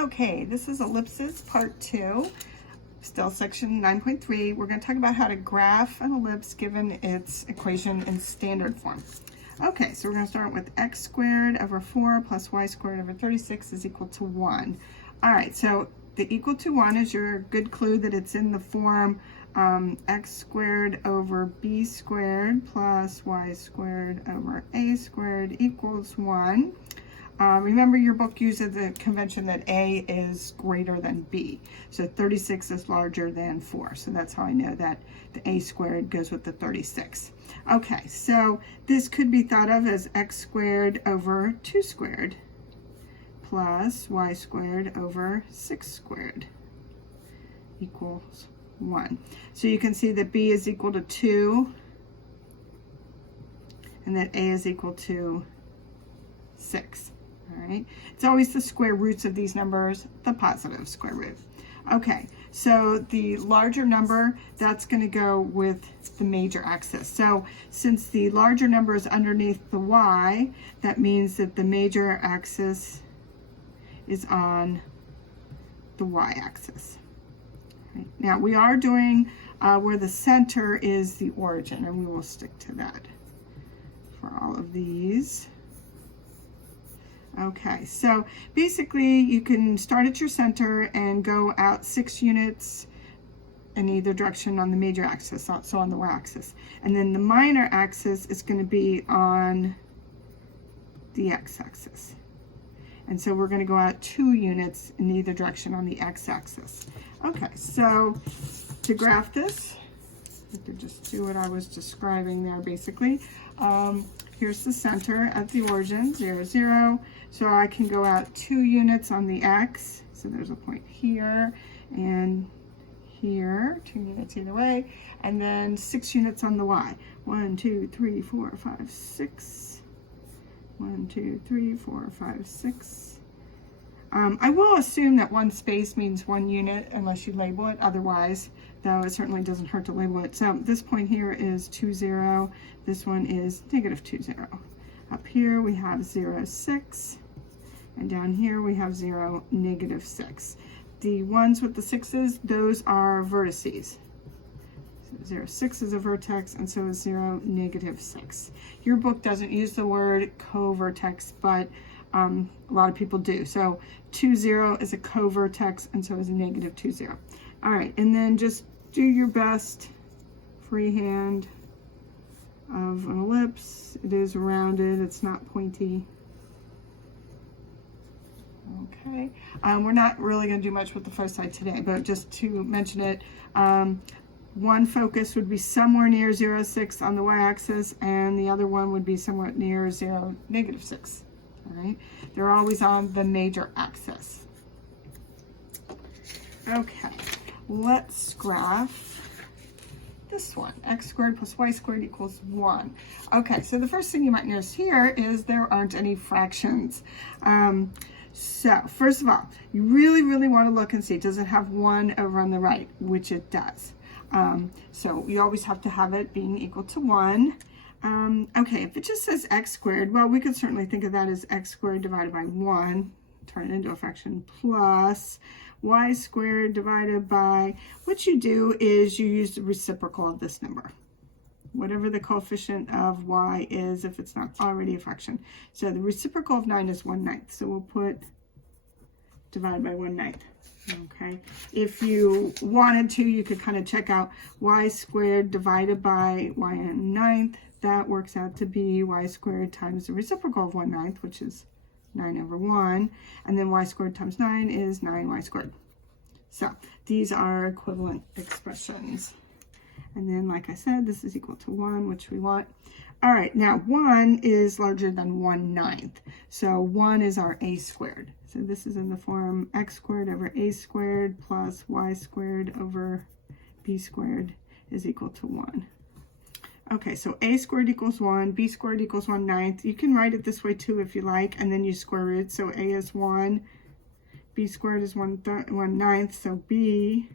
Okay, this is Ellipses Part 2, still section 9.3. We're going to talk about how to graph an ellipse given its equation in standard form. Okay, so we're going to start with x squared over 4 plus y squared over 36 is equal to 1. All right, so the equal to 1 is your good clue that it's in the form x squared over b squared plus y squared over a squared equals 1. Remember, your book uses the convention that A is greater than B. So 36 is larger than 4. So that's how I know that the A squared goes with the 36. Okay, so this could be thought of as x squared over 2 squared plus y squared over 6 squared equals 1. So you can see that B is equal to 2 and that A is equal to 6. All right, it's always the square roots of these numbers, the positive square root. Okay, so the larger number, that's going to go with the major axis. So since the larger number is underneath the y, that means that the major axis is on the y-axis. Right. Now we are doing where the center is the origin, and we will stick to that for all of these. Okay, so basically you can start at your center and go out 6 units in either direction on the major axis, so on the y-axis. And then the minor axis is going to be on the x-axis. And so we're going to go out 2 units in either direction on the x-axis. Okay, so to graph this, I could just do what I was describing there basically. Here's the center at the origin, 0, 0. So I can go out 2 units on the x. So there's a point here and here, 2 units either way. And then 6 units on the y. 1, 2, 3, 4, 5, 6. 1, 2, 3, 4, 5, 6. I will assume that 1 space means 1 unit unless you label it. Otherwise, though, it certainly doesn't hurt to label it. So this point here is 2, 0. This one is negative 2, 0. Up here we have 0, 6. And down here we have 0, negative 6. The ones with the 6s, those are vertices. So 0, 6 is a vertex, and so is 0, negative 6. Your book doesn't use the word co-vertex, but a lot of people do. So 2, 0 is a co-vertex, and so is negative 2, 0. All right, and then just do your best freehand of an ellipse. It is rounded, it's not pointy. Okay, we're not really going to do much with the first side today, but just to mention it, one focus would be somewhere near 0, 6 on the y-axis, and the other one would be somewhere near 0, negative 6. All right, they're always on the major axis. Okay, let's graph this one. X squared plus y squared equals 1. Okay, so the first thing you might notice here is there aren't any fractions. So first of all, you really want to look and see, does it have 1 over on the right, which it does. So you always have to have it being equal to 1. Okay, if it just says x squared, well, we could certainly think of that as x squared divided by 1, turn it into a fraction, plus y squared divided by, what you do is you use the reciprocal of this number. Whatever the coefficient of y is, if it's not already a fraction. So the reciprocal of 9 is 1/9. So we'll put divided by 1/9. Okay. If you wanted to, you could kind of check out y squared divided by y in 9th. That works out to be y squared times the reciprocal of 1/9, which is 9 over 1. And then y squared times 9 is 9y squared. So these are equivalent expressions. And then, like I said, this is equal to 1, which we want. All right, now 1 is larger than 1/9. So 1 is our a squared. So this is in the form x squared over a squared plus y squared over b squared is equal to 1. Okay, so a squared equals 1, b squared equals 1/9. You can write it this way too if you like, and then you square root. So a is 1, b squared is 1/9, so b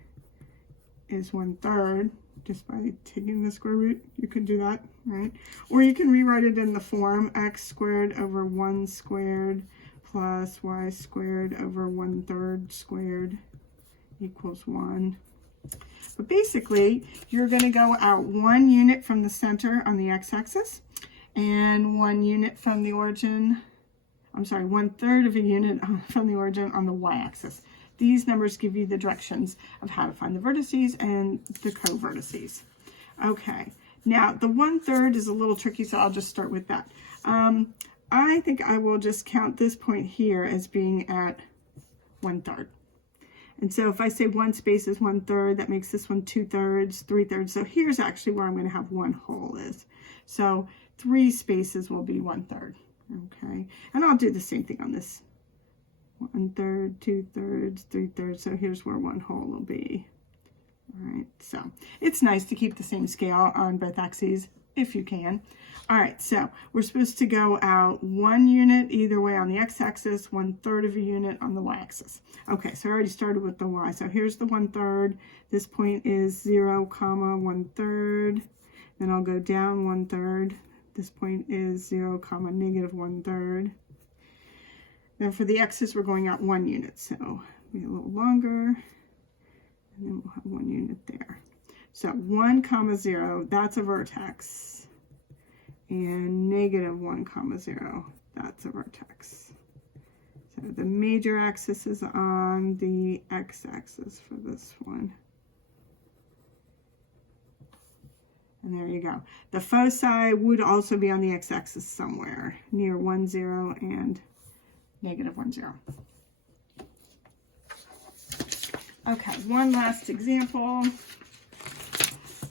is 1/3. Just by taking the square root, you could do that, right? Or you can rewrite it in the form x squared over 1 squared plus y squared over 1/3 squared equals 1. But basically, you're going to go out 1 unit from the center on the x-axis and 1 unit from the origin, 1/3 of a unit from the origin on the y-axis. These numbers give you the directions of how to find the vertices and the co-vertices. Okay, now the 1/3 is a little tricky, so I'll just start with that. I think I will just count this point here as being at 1/3. And so if I say one space is 1/3, that makes this one 2/3, 3/3. So here's actually where I'm going to have 1 hole is. So 3 spaces will be 1/3. Okay, and I'll do the same thing on this. 1/3, 2/3, 3/3. So here's where 1 hole will be. All right, so it's nice to keep the same scale on both axes if you can. All right, so we're supposed to go out 1 unit either way on the x-axis, 1/3 of a unit on the y-axis. Okay, so I already started with the y. So here's the 1/3. This point is 0, 1/3. Then I'll go down 1/3. This point is 0, -1/3. Then for the x's, we're going out 1 unit. So be a little longer. And then we'll have 1 unit there. So 1, 0, that's a vertex. And -1, 0, that's a vertex. So the major axis is on the x-axis for this one. And there you go. The foci would also be on the x-axis somewhere near 1, 0 and -1, 0. Okay, one last example.